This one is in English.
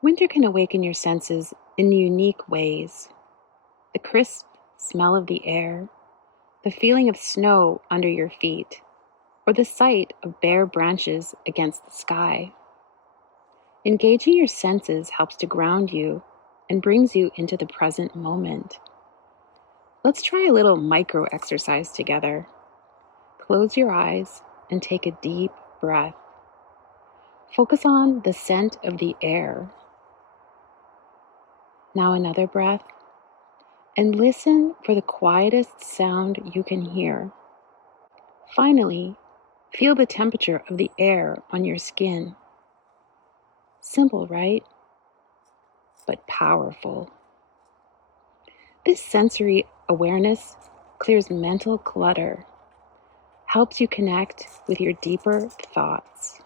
Winter can awaken your senses in unique ways. The crisp smell of the air, the feeling of snow under your feet, or the sight of bare branches against the sky. Engaging your senses helps to ground you and brings you into the present moment. Let's try a little micro exercise together. Close your eyes and take a deep breath. Focus on the scent of the air. Now another breath, and listen for the quietest sound you can hear. Finally, feel the temperature of the air on your skin. Simple, right? But powerful. This sensory awareness clears mental clutter, helps you connect with your deeper thoughts,